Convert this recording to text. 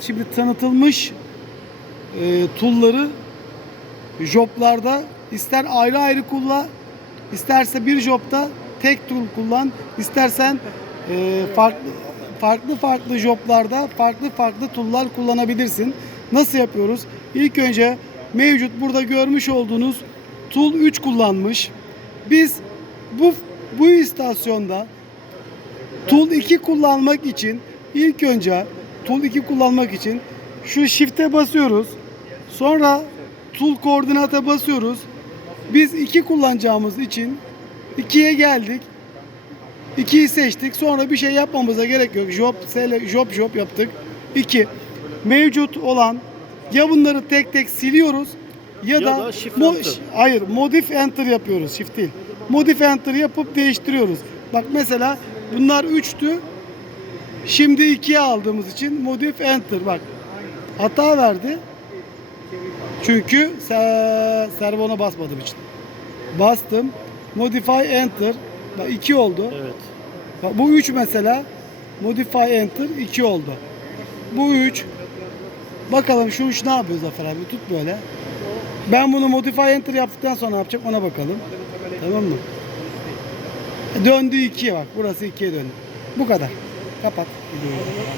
Şimdi tanıtılmış e, tool'ları joblarda ister ayrı ayrı kullan, isterse bir jobda tek tool kullan, istersen e, farklı farklı farklı joblarda farklı farklı tool'lar kullanabilirsin. Nasıl yapıyoruz? İlk önce mevcut burada görmüş olduğunuz tool 3 kullanmış. Biz bu bu istasyonda Tool 2 kullanmak için ilk önce Tool 2 kullanmak için şu shift'e basıyoruz. Sonra Tool koordinata basıyoruz. Biz 2 kullanacağımız için 2'ye geldik. 2'yi seçtik. Sonra bir şey yapmamıza gerek yok. Job, sele, job, job yaptık. 2. Mevcut olan ya bunları tek tek siliyoruz ya, Ya da, da shift mo- enter. hayır modif enter yapıyoruz shift değil. Modif enter yapıp değiştiriyoruz. Bak mesela bunlar 3'tü. Şimdi 2'ye aldığımız için modif enter bak. Hata verdi. Çünkü se- servona basmadığım için. Bastım. Modify enter. Bak 2 oldu. Evet. Bak bu 3 mesela. Modify enter 2 oldu. Bu 3. Bakalım şu 3 ne yapıyor Zafer abi? Tut böyle. Ben bunu modify enter yaptıktan sonra ne yapacak ona bakalım. Tamam mı? Döndü 2'ye bak. Burası 2'ye döndü. Bu kadar. Kapat.